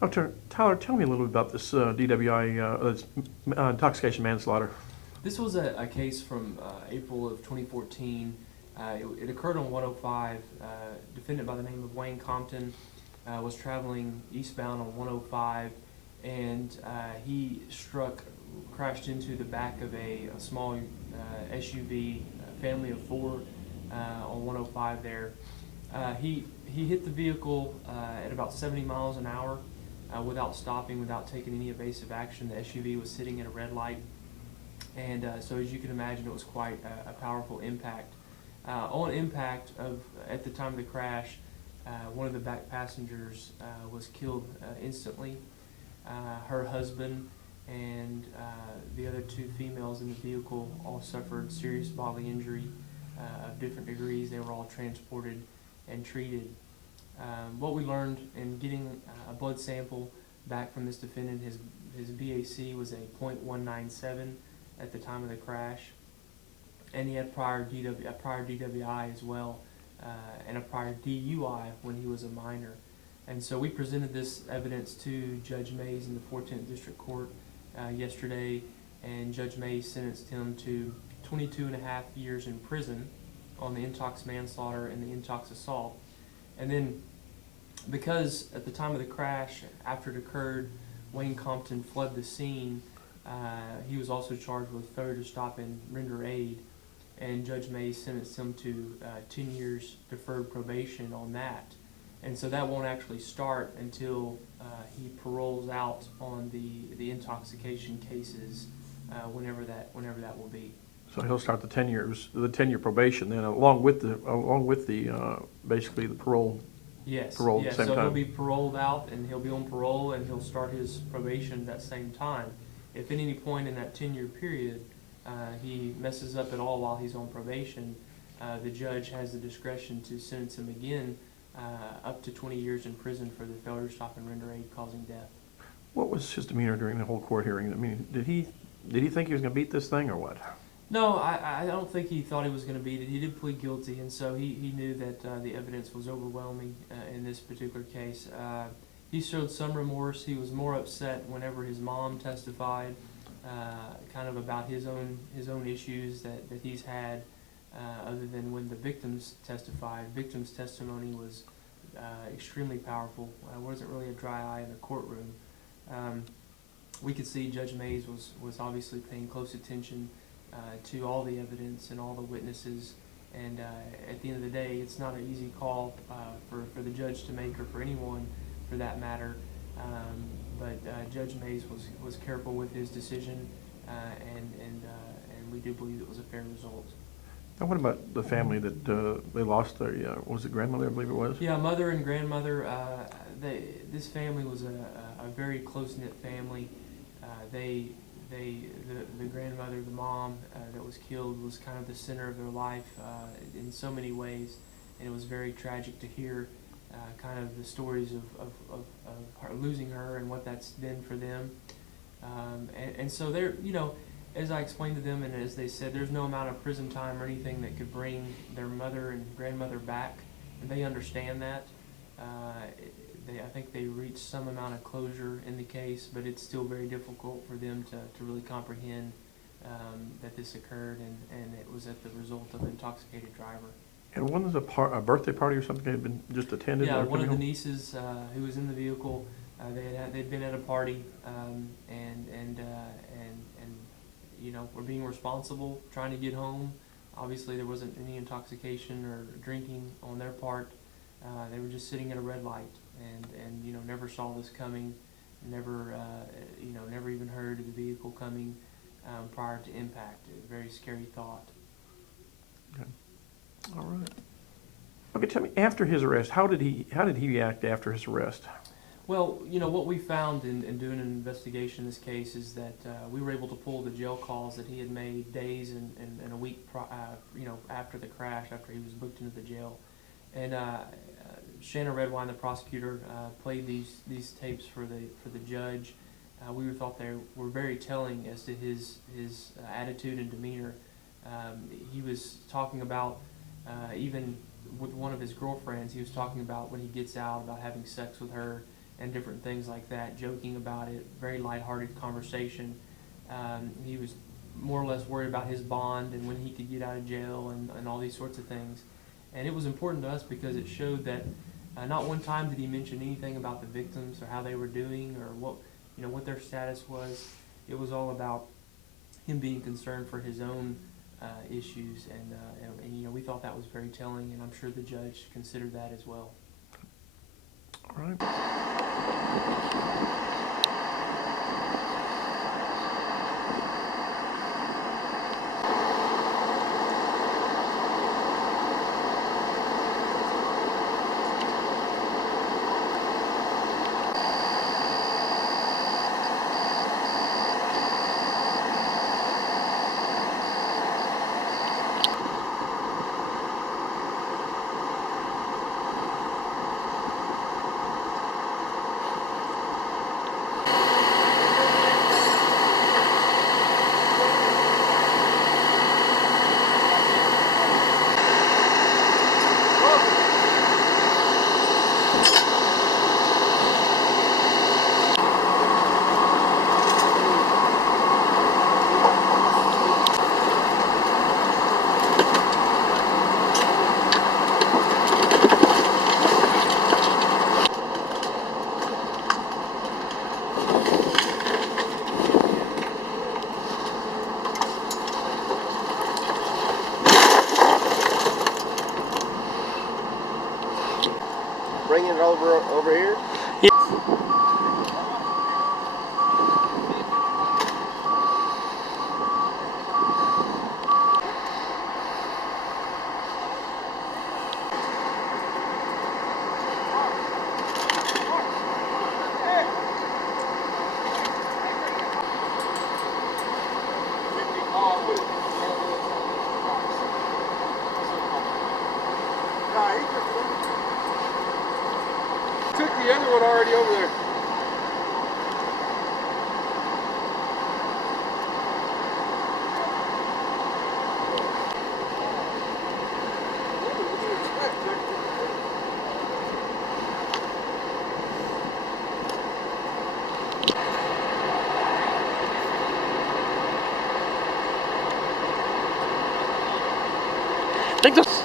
Oh, Tyler, tell me a little bit about this DWI, intoxication manslaughter. This was a case from April of 2014. It occurred on 105. Defendant by the name of Wayne Compton was traveling eastbound on 105, and he crashed into the back of a small SUV, family of four, on 105 there. He hit the vehicle at about 70 miles an hour without stopping, without taking any evasive action. The SUV was sitting at a red light. And so as you can imagine, it was quite a powerful impact. On impact, at the time of the crash, one of the back passengers was killed instantly. Her husband and the other two females in the vehicle all suffered serious bodily injury of different degrees. They were all transported and treated. What we learned in getting a blood sample back from this defendant, his BAC was a .197 at the time of the crash, and he had prior DWI as well, and a prior DUI when he was a minor. And so we presented this evidence to Judge Mays in the 14th District Court yesterday, and Judge Mays sentenced him to 22 and a half years in prison on the intox manslaughter and the intox assault. And then, because at the time of the crash, after it occurred, Wayne Compton fled the scene, he was also charged with failure to stop and render aid, and Judge Mays sentenced him to 10 years deferred probation on that. And so that won't actually start until he paroles out on the intoxication cases, whenever that will be. So he'll start the 10-year probation then, along with the basically the parole. Yes. Parole at Yes. the same So he'll time. be paroled out, and he'll be on parole, and he'll start his probation at that same time. If at any point in that 10-year period he messes up at all while he's on probation, the judge has the discretion to sentence him again up to 20 years in prison for the failure to stop and render aid causing death. What was his demeanor during the whole court hearing? I mean, did he think he was going to beat this thing or what? No, I don't think he thought he was going to beat it. He did plead guilty, and so he knew that the evidence was overwhelming in this particular case. He showed some remorse. He was more upset whenever his mom testified, kind of about his own issues that he's had, other than when the victims testified. Victims' testimony was extremely powerful. Wasn't really a dry eye in the courtroom. We could see Judge Mays was obviously paying close attention to all the evidence and all the witnesses, and at the end of the day, it's not an easy call for the judge to make, or for anyone for that matter. But Judge Mays was careful with his decision, and we do believe it was a fair result. Now, what about the family that they lost their, was it grandmother, I believe it was? Yeah, mother and grandmother. This family was a very close-knit family. The grandmother, the mom that was killed, was kind of the center of their life in so many ways, and it was very tragic to hear kind of the stories of her losing her and what that's been for them. And so they're, as I explained to them, and as they said, there's no amount of prison time or anything that could bring their mother and grandmother back, and they understand that. I think they reached some amount of closure in the case, but it's still very difficult for them to really comprehend that this occurred, and it was at the result of an intoxicated driver. And one was a birthday party or something had been just attended? Yeah, one of the nieces who was in the vehicle, they'd been at a party, and were being responsible, trying to get home. Obviously, there wasn't any intoxication or drinking on their part. They were just sitting at a red light, and never saw this coming, never even heard of the vehicle coming prior to impact. A very scary thought. Okay. All right. Okay, tell me, after his arrest, how did he react after his arrest? Well, what we found in doing an investigation in this case is that we were able to pull the jail calls that he had made days and a week after the crash, after he was booked into the jail. And Shanna Redwine, the prosecutor, played these tapes for the judge. We thought they were very telling as to his attitude and demeanor. He was talking about, even with one of his girlfriends, he was talking about when he gets out, about having sex with her, and different things like that, joking about it, very lighthearted conversation. He was more or less worried about his bond and when he could get out of jail and all these sorts of things. And it was important to us because it showed that not one time did he mention anything about the victims or how they were doing or what their status was. It was all about him being concerned for his own issues, and we thought that was very telling, and I'm sure the judge considered that as well. All right. Bringing it over here? Took the other one already over there. I think this